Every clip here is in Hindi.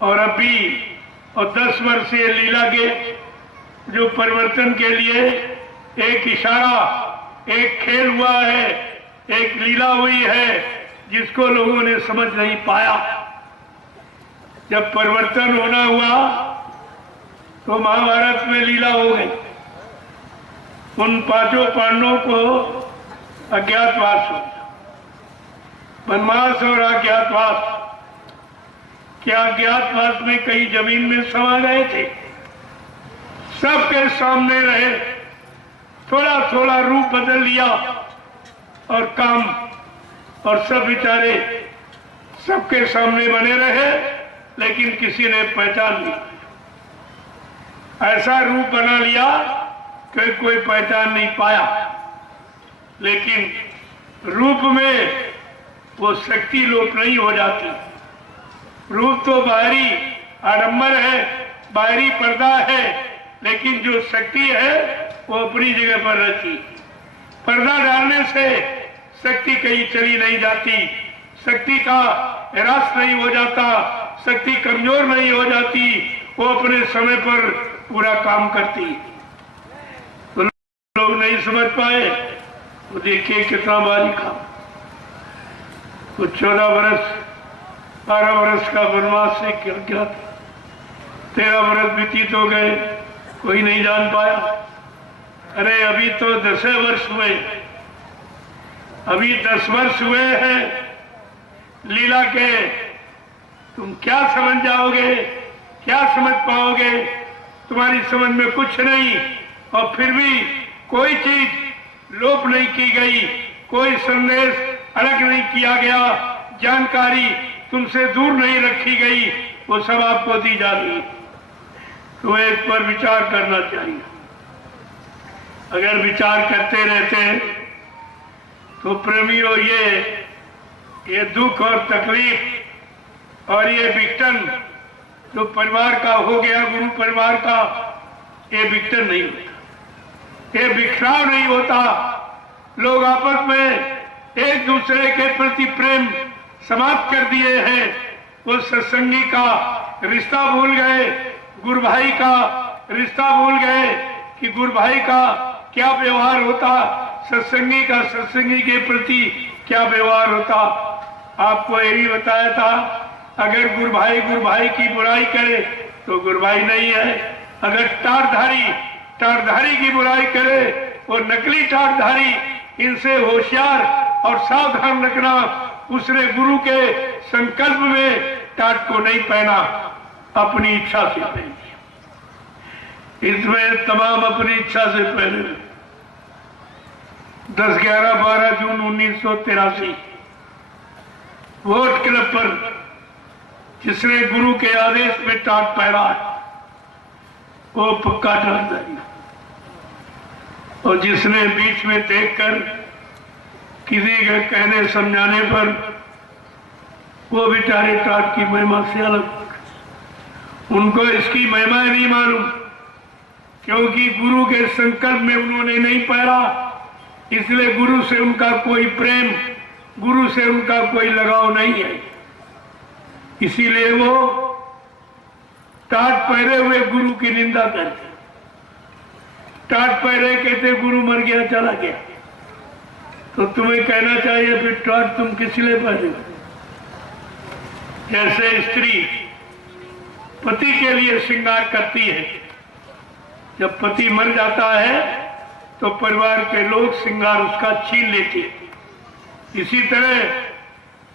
और अभी और 10 वर्षीय लीला के जो परिवर्तन के लिए एक इशारा, एक खेल हुआ है, एक लीला हुई है जिसको लोगों ने समझ नहीं पाया। जब परिवर्तन होना हुआ तो महाभारत में लीला हो गई। उन 5 पांडवों को अज्ञातवास हो गया, वनवास और अज्ञातवास। क्या अज्ञातवास में कई जमीन में समा गए थे? सबके सामने रहे, थोड़ा थोड़ा रूप बदल लिया और काम, और सब बेचारे सबके सामने बने रहे, लेकिन किसी ने पहचान नहीं। ऐसा रूप बना लिया कि कोई पहचान नहीं पाया, लेकिन रूप में वो शक्ति लोप नहीं हो जाती। रूप तो बाहरी आडंबर है, बाहरी पर्दा है, लेकिन जो शक्ति है वो अपनी जगह पर रहती। पर्दा डालने से शक्ति कहीं चली नहीं जाती, शक्ति का ह्रास नहीं हो जाता, शक्ति कमजोर नहीं हो जाती, वो अपने समय पर पूरा काम करती। तो लोग नहीं समझ पाए, तो देखिए कितना भारी काम। कुछ 14 वर्ष 12 वर्ष का वनवास से क्या था, 13 वर्ष व्यतीत हो गए, कोई नहीं जान पाया। अरे अभी तो 10 वर्ष हुए, अभी 10 वर्ष हुए हैं लीला के। तुम क्या समझ जाओगे, क्या समझ पाओगे? तुम्हारी समझ में कुछ नहीं, और फिर भी कोई चीज लोप नहीं की गई, कोई संदेश अलग नहीं किया गया, जानकारी तुमसे दूर नहीं रखी गई, वो सब आपको दी जा रही। तो इस पर विचार करना चाहिए। अगर विचार करते रहते तो प्रेमियों, ये दुख और तकलीफ और ये विघटन जो परिवार का हो गया, गुरु परिवार का, ये विघटन नहीं होता, ये बिखराव नहीं होता। लोग आपस में एक दूसरे के प्रति प्रेम समाप्त कर दिए हैं। वो सत्संगी का रिश्ता भूल गए, गुरु भाई का रिश्ता भूल गए कि गुरु भाई का क्या व्यवहार होता, सत्संगी का सत्संगी के प्रति क्या व्यवहार होता। आपको यही बताया था, अगर गुरु भाई की बुराई करे तो गुरु भाई नहीं है। अगर टारधारी की बुराई करे, वो नकली टारधारी, इनसे होशियार और सावधान रखना। उसने गुरु के संकल्प में टाट को नहीं पहना, अपनी इच्छा से पहनी। इसमें तमाम अपनी इच्छा से पहने। 10, 11, 12 जून 1983 वोट क्लब पर जिसने गुरु के आदेश में टाट पहना वो पक्का टाटधारी, और जिसने बीच में देखकर किसी के कहने समझाने पर वो बेचारे टाट की महिमा से अलग, उनको इसकी महिमा नहीं मालूम, क्योंकि गुरु के संकल्प में उन्होंने नहीं पहरा, इसलिए गुरु से उनका कोई प्रेम, गुरु से उनका कोई लगाव नहीं है। इसीलिए वो टाट पहरे हुए गुरु की निंदा करते, टाट पहरे कहते गुरु मर गया, चला गया। तो तुम्हें कहना चाहिए फिर टाट तुम किस लिए पहने? जैसे स्त्री पति के लिए श्रृंगार करती है, जब पति मर जाता है तो परिवार के लोग श्रृंगार उसका छीन लेते हैं। इसी तरह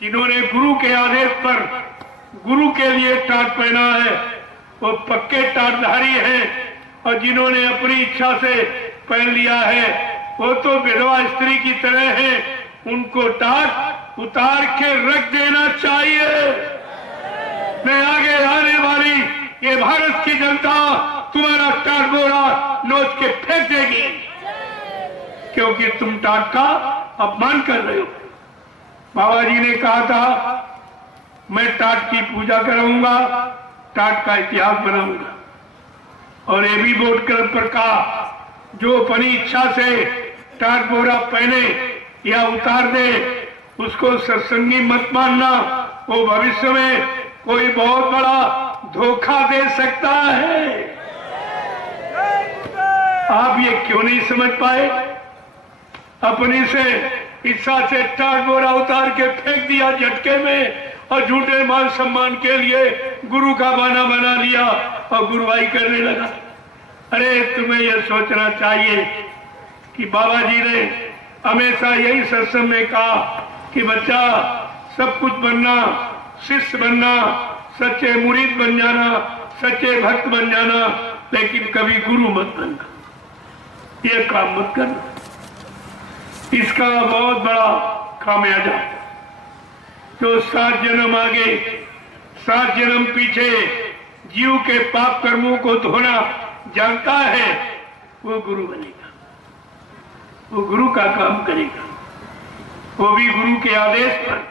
जिन्होंने गुरु के आदेश पर गुरु के लिए टाट पहना है वो पक्के टाटधारी हैं, और जिन्होंने अपनी इच्छा से पहन लिया है वो तो विधवा स्त्री की तरह है। उनको टाट उतार के रख देना चाहिए। मैं आगे आने वाली ये भारत की जनता तुम्हारा टाट बोरा नोच के फेंक देगी, क्योंकि तुम टाट का अपमान कर रहे हो। बाबा जी ने कहा था मैं टाट की पूजा कराऊंगा, टाट का इतिहास बनाऊंगा, और ये भी वोट क्लब पर कहा जो अपनी इच्छा से टाट बोरा पहने या उतार दे उसको सत्संगी मत मानना, वो भविष्य में कोई बहुत बड़ा धोखा दे सकता है। आप ये क्यों नहीं समझ पाए? अपनी से इच्छा से टाट बोरा उतार के फेंक दिया झटके में और झूठे मान सम्मान के लिए गुरु का बहाना बना लिया और गुरुवाई करने लगा। अरे तुम्हें यह सोचना चाहिए कि बाबा जी ने हमेशा यही सत्संग में कहा कि बच्चा सब कुछ बनना, शिष्य बनना, सच्चे मुरीद बन जाना, सच्चे भक्त बन जाना, लेकिन कभी गुरु मत बनना, ये काम मत करना। इसका बहुत बड़ा खामियाजा जो 7 जन्म आगे 7 जन्म पीछे जीव के पाप कर्मों को धोना जानता है, वो गुरु बनेगा, वो गुरु का काम करेगा, वो भी गुरु के आदेश पर।